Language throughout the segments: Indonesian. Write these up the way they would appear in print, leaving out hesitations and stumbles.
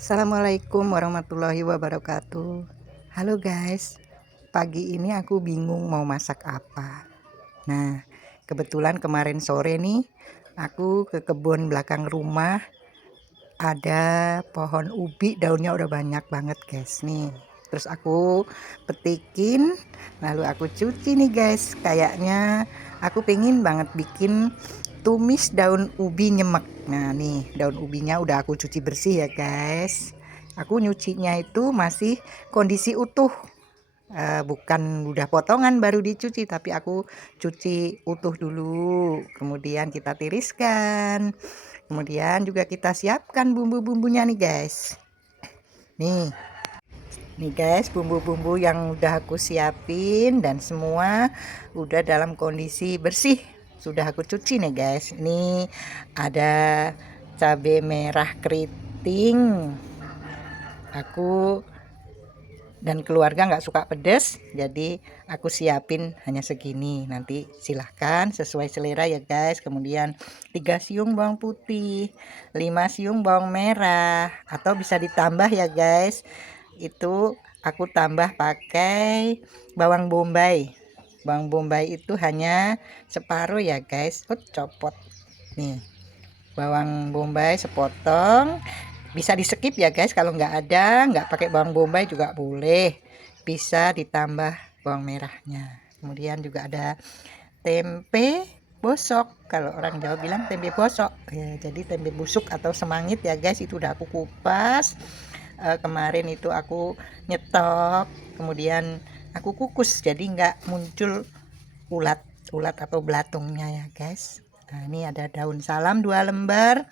Assalamualaikum warahmatullahi wabarakatuh. Halo guys, pagi ini aku bingung mau masak apa. Nah, kebetulan kemarin sore nih aku ke kebun belakang rumah, ada pohon ubi, daunnya udah banyak banget guys nih. Terus aku petikin, lalu aku cuci nih guys. Kayaknya aku pengen banget bikin tumis daun ubi nyemek. Nah nih daun ubinya udah aku cuci bersih ya guys. Aku nyucinya itu masih kondisi utuh, bukan udah potongan baru dicuci, tapi aku cuci utuh dulu. Kemudian kita tiriskan. Kemudian juga kita siapkan bumbu-bumbunya nih guys. Nih, nih guys, bumbu-bumbu yang udah aku siapin dan semua udah dalam kondisi bersih. Sudah aku cuci nih guys. Ini ada cabai merah keriting. Aku dan keluarga nggak suka pedas, jadi aku siapin hanya segini. Nanti silahkan sesuai selera ya guys. Kemudian 3 siung bawang putih, 5 siung bawang merah, atau bisa ditambah ya guys. Itu aku tambah pakai bawang bombay. Bawang bombay itu hanya separuh ya guys. Copot nih bawang bombay sepotong. Bisa di skip ya guys, kalau nggak pakai bawang bombay juga boleh, bisa ditambah bawang merahnya. Kemudian juga ada tempe bosok, kalau orang Jawa bilang tempe bosok ya, jadi tempe busuk atau semangit ya guys. Itu udah aku kupas, kemarin itu aku nyetok, kemudian aku kukus jadi nggak muncul ulat atau belatungnya ya guys. Nah, ini ada daun salam 2 lembar.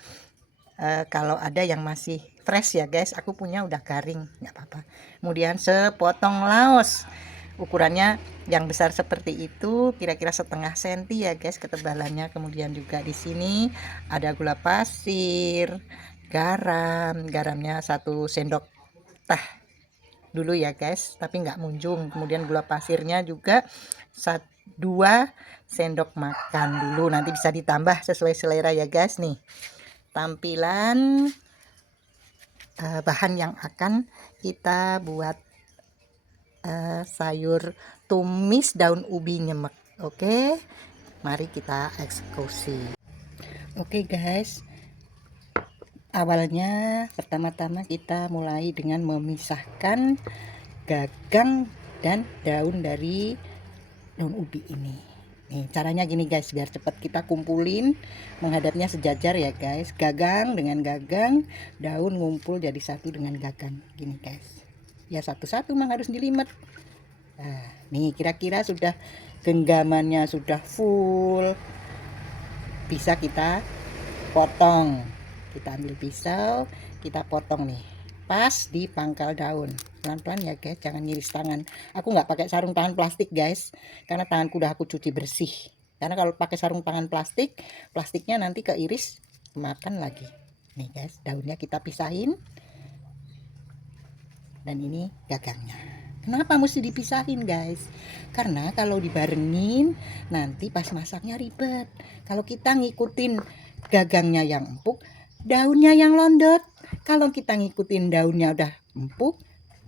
Kalau ada yang masih fresh ya guys, aku punya udah garing, nggak apa-apa. Kemudian sepotong laos, ukurannya yang besar seperti itu, kira-kira setengah senti ya guys ketebalannya. Kemudian juga di sini ada gula pasir, garamnya 1 sendok teh dulu ya guys, tapi nggak munjung. Kemudian gula pasirnya juga 2 sendok makan dulu, nanti bisa ditambah sesuai selera ya guys. Nih tampilan bahan yang akan kita buat sayur tumis daun ubi nyemek. Oke, mari kita eksekusi. Oke guys, awalnya pertama-tama kita mulai dengan memisahkan gagang dan daun dari daun ubi ini. Nih caranya gini guys, biar cepat kita kumpulin, menghadapnya sejajar ya guys. Gagang dengan gagang, daun ngumpul jadi satu dengan gagang gini guys. Ya satu-satu memang harus dilimet. Nah, nih kira-kira sudah genggamannya sudah full, bisa kita potong. Kita ambil pisau, kita potong nih pas di pangkal daun, pelan-pelan ya guys, jangan ngiris tangan. Aku nggak pakai sarung tangan plastik guys, karena tanganku udah aku cuci bersih. Karena kalau pakai sarung tangan plastik, plastiknya nanti keiris, makan lagi. Nih guys, daunnya kita pisahin, dan ini gagangnya. Kenapa mesti dipisahin guys? Karena kalau dibarengin nanti pas masaknya ribet. Kalau kita ngikutin gagangnya yang empuk, daunnya yang londot. Kalau kita ngikutin daunnya udah empuk,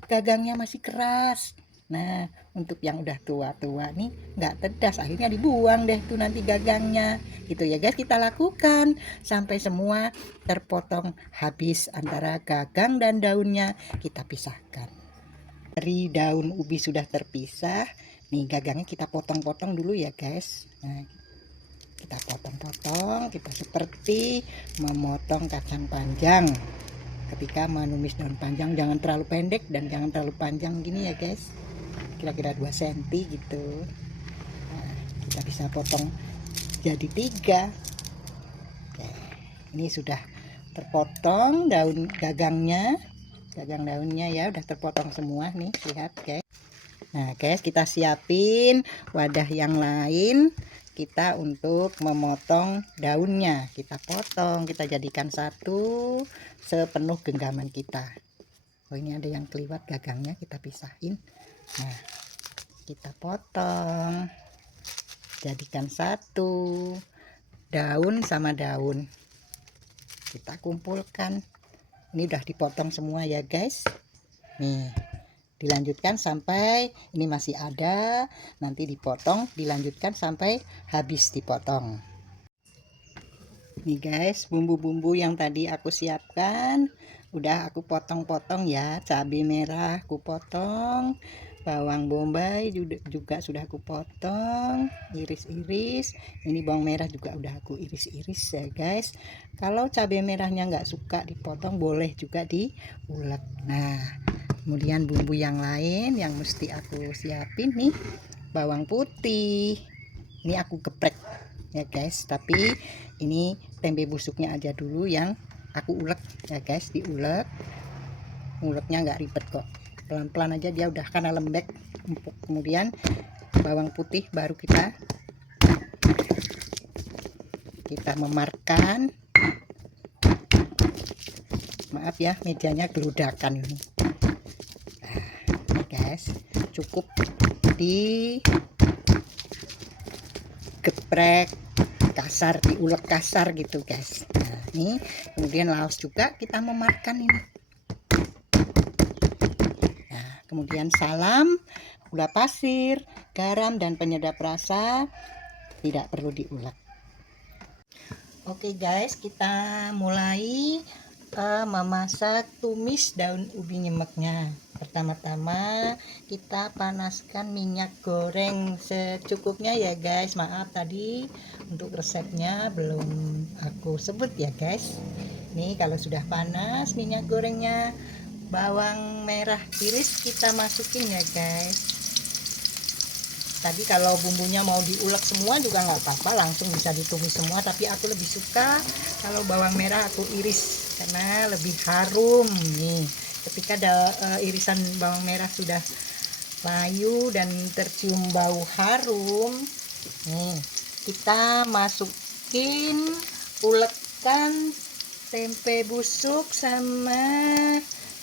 gagangnya masih keras. Nah, untuk yang udah tua-tua nih nggak tedas, akhirnya dibuang deh tuh nanti gagangnya. Gitu ya guys, kita lakukan sampai semua terpotong habis, antara gagang dan daunnya kita pisahkan. Dari daun ubi sudah terpisah, nih gagangnya kita potong-potong dulu ya guys. Nah, kita potong-potong, kita seperti memotong kacang panjang. Ketika menumis daun panjang, jangan terlalu pendek dan jangan terlalu panjang gini ya guys, kira-kira 2 cm gitu. Nah, kita bisa potong jadi 3. Oke, ini sudah terpotong daun gagangnya, gagang daunnya ya udah terpotong semua nih, lihat guys. Nah guys, kita siapin wadah yang lain kita untuk memotong daunnya. Kita potong, kita jadikan satu sepenuh genggaman kita. Oh ini ada yang keliwat gagangnya, kita pisahin. Nah kita potong, jadikan satu, daun sama daun kita kumpulkan. Ini udah dipotong semua ya guys. Nih, dilanjutkan sampai ini masih ada, nanti dipotong, dilanjutkan sampai habis dipotong. Nih guys, bumbu-bumbu yang tadi aku siapkan udah aku potong-potong ya. Cabai merah aku potong, bawang bombay juga sudah aku potong, iris-iris. Ini bawang merah juga udah aku iris-iris ya guys. Kalau cabai merahnya nggak suka dipotong, boleh juga diulek. Nah, kemudian bumbu yang lain yang mesti aku siapin nih, bawang putih. Ini aku geprek ya guys, tapi ini tempe busuknya aja dulu yang aku ulek ya guys. Diulek, nguleknya nggak ribet kok, pelan-pelan aja, dia udah karena lembek empuk. Kemudian bawang putih baru kita memarkan. Maaf ya, mejanya geludakan ini. Nah guys, cukup digeprek kasar, diulek kasar gitu guys. Nah ini kemudian laos juga kita memakan ini. Nah kemudian salam, gula pasir, garam dan penyedap rasa tidak perlu diulek. Oke guys, kita mulai memasak tumis daun ubi nyemeknya. Pertama-tama kita panaskan minyak goreng secukupnya ya guys. Maaf tadi untuk resepnya belum aku sebut ya guys. Nih kalau sudah panas minyak gorengnya, bawang merah iris kita masukin ya guys. Tadi kalau bumbunya mau diulek semua juga nggak apa-apa, langsung bisa ditumis semua, tapi aku lebih suka kalau bawang merah aku iris karena lebih harum. Nih ketika irisan bawang merah sudah layu dan tercium bau harum, nih kita masukin ulekan tempe busuk sama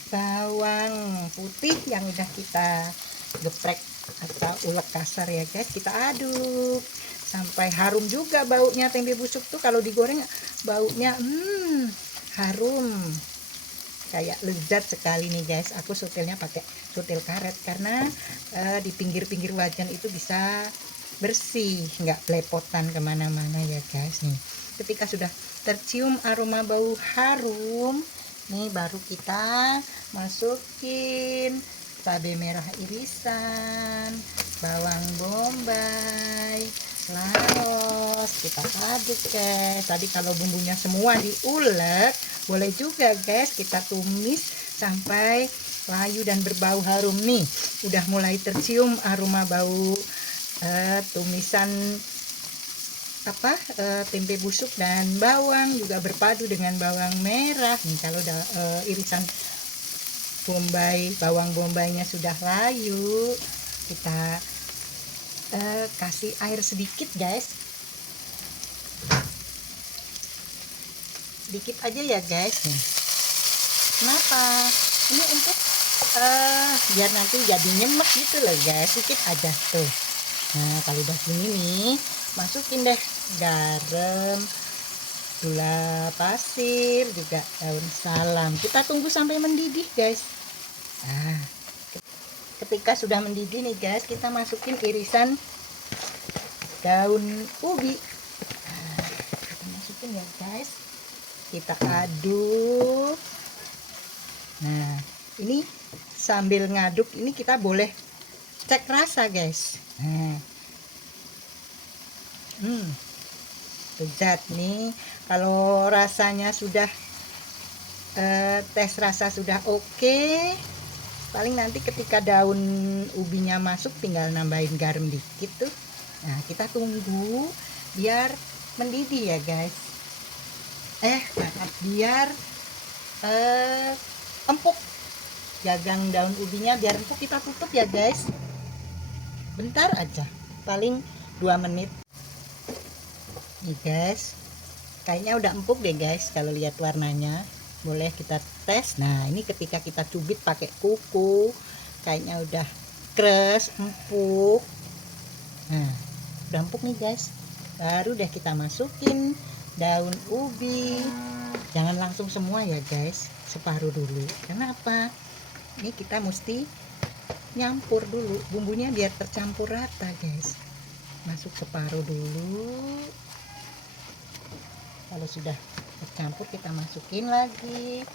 bawang putih yang udah kita geprek atau ulek kasar ya guys. Kita aduk sampai harum juga baunya. Tempe busuk tuh kalau digoreng baunya harum, kayak lezat sekali nih guys. Aku sutilnya pakai sutil karet karena di pinggir-pinggir wajan itu bisa bersih, nggak belepotan kemana-mana ya guys. Nih ketika sudah tercium aroma bau harum, nih baru kita masukin cabai merah irisan, bawang bombay, laos, kita aduk guys. Tadi kalau bumbunya semua diulek, boleh juga guys kita tumis sampai layu dan berbau harum. Nih udah mulai tercium aroma bau tumisan tempe busuk dan bawang juga berpadu dengan bawang merah. Nih kalau irisan bombay, bawang bombaynya sudah layu, kita kasih air sedikit guys, sedikit aja ya guys. Nih kenapa ini untuk biar nanti jadi nyemek gitu loh guys, sedikit aja tuh. Nah kalau udah gini nih, masukin deh garam, gula pasir, juga daun salam. Kita tunggu sampai mendidih guys. Nah ketika sudah mendidih nih guys, kita masukin irisan daun ubi. Nah, kita masukin ya guys, kita aduk. Nah ini sambil ngaduk ini kita boleh cek rasa guys. Nah lezat nih kalau rasanya sudah tes rasa sudah oke. Paling nanti ketika daun ubinya masuk tinggal nambahin garam dikit tuh. Nah kita tunggu biar mendidih ya guys. Biar empuk gagang daun ubinya, biar empuk kita tutup ya guys. Bentar aja, paling 2 menit. Nih guys, kayaknya udah empuk deh guys kalau lihat warnanya. Boleh kita tes. Nah ini ketika kita cubit pakai kuku, kayaknya udah kres, empuk. Nah udah empuk nih guys, baru deh kita masukin daun ubi. Jangan langsung semua ya guys, separuh dulu. Kenapa? Ini kita mesti nyampur dulu bumbunya biar tercampur rata guys. Masuk separuh dulu. Kalau sudah tercampur kita masukin lagi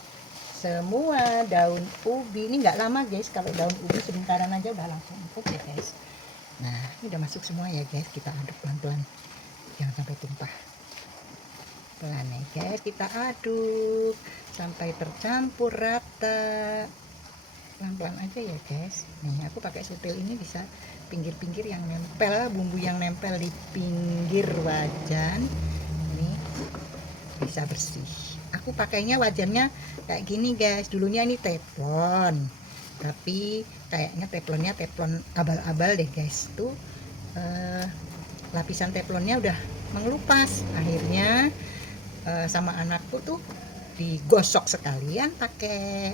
semua daun ubi. Ini nggak lama guys, kalau daun ubi sebentaran aja udah langsung empuk ya guys. Nah ini udah masuk semua ya guys, kita aduk pelan-pelan, jangan sampai tumpah. Pelan ya guys, kita aduk sampai tercampur rata, pelan-pelan aja ya guys. Nih aku pakai sutil ini bisa pinggir-pinggir yang nempel, bumbu yang nempel di pinggir wajan ini bisa bersih. Aku pakainya wajannya kayak gini guys, dulunya ini teflon, tapi kayaknya teflonnya teflon abal-abal deh guys. Tuh lapisan teflonnya udah mengelupas. Akhirnya sama anakku tuh digosok sekalian pakai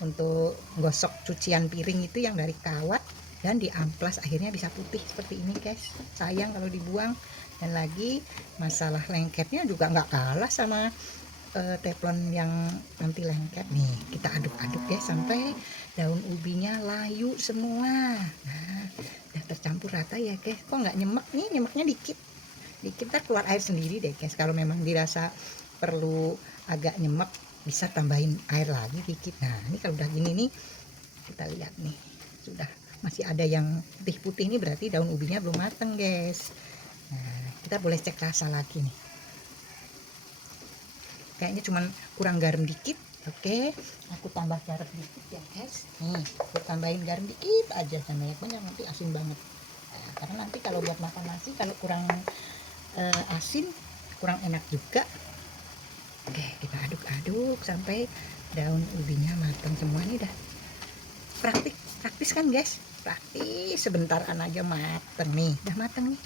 untuk gosok cucian piring itu yang dari kawat, dan diamplas akhirnya bisa putih seperti ini guys. Sayang kalau dibuang. Dan lagi masalah lengketnya juga nggak kalah sama teflon yang anti lengket. Nih kita aduk-aduk guys sampai daun ubinya layu semua. Nah udah tercampur rata ya guys. Kok nggak nyemek nih, nyemeknya dikit kita keluar air sendiri deh guys. Kalau memang dirasa perlu agak nyemek bisa tambahin air lagi dikit. Nah ini kalau udah gini nih, kita lihat nih sudah masih ada yang putih-putih, ini berarti daun ubinya belum mateng guys. Nah kita boleh cek rasa lagi nih, kayaknya cuman kurang garam dikit. Oke, aku tambah garam dikit ya guys. Nih aku tambahin garam dikit aja, jangan banyak-banyak, nanti asin banget. Nah, karena nanti kalau buat makan nasi kalau kurang asin kurang enak juga. Oke, kita aduk-aduk sampai daun ubinya matang semua. Ini udah praktis kan guys, praktis, sebentaran aja mateng nih. Udah mateng nih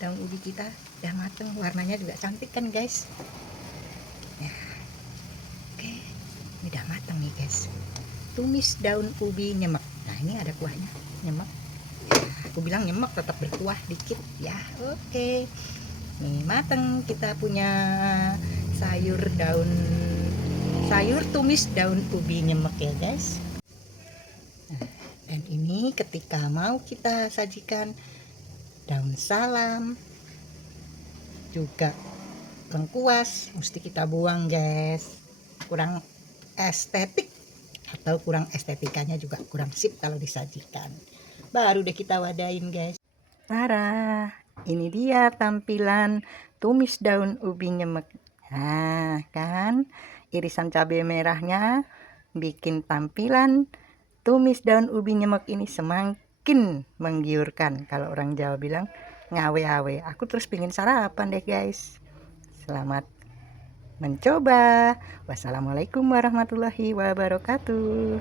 daun ubi kita, udah mateng, warnanya juga cantik kan guys ya. Oke, ini udah mateng nih guys. Tumis daun ubi nyemek. Nah ini ada kuahnya nyemek ya, aku bilang nyemek tetap berkuah dikit ya. Oke, nih mateng kita punya sayur tumis daun ubi nyemek ya guys. Nah, dan ini ketika mau kita sajikan daun salam juga lengkuas mesti kita buang guys, kurang estetik atau kurang estetikanya juga kurang sip kalau disajikan. Baru deh kita wadahin guys. Tara, ini dia tampilan tumis daun ubi nyemek. Nah kan, irisan cabai merahnya bikin tampilan tumis daun ubi nyemek ini semakin menggiurkan. Kalau orang Jawa bilang ngawe-awe. Aku terus pingin sarapan deh guys. Selamat mencoba. Wassalamualaikum warahmatullahi wabarakatuh.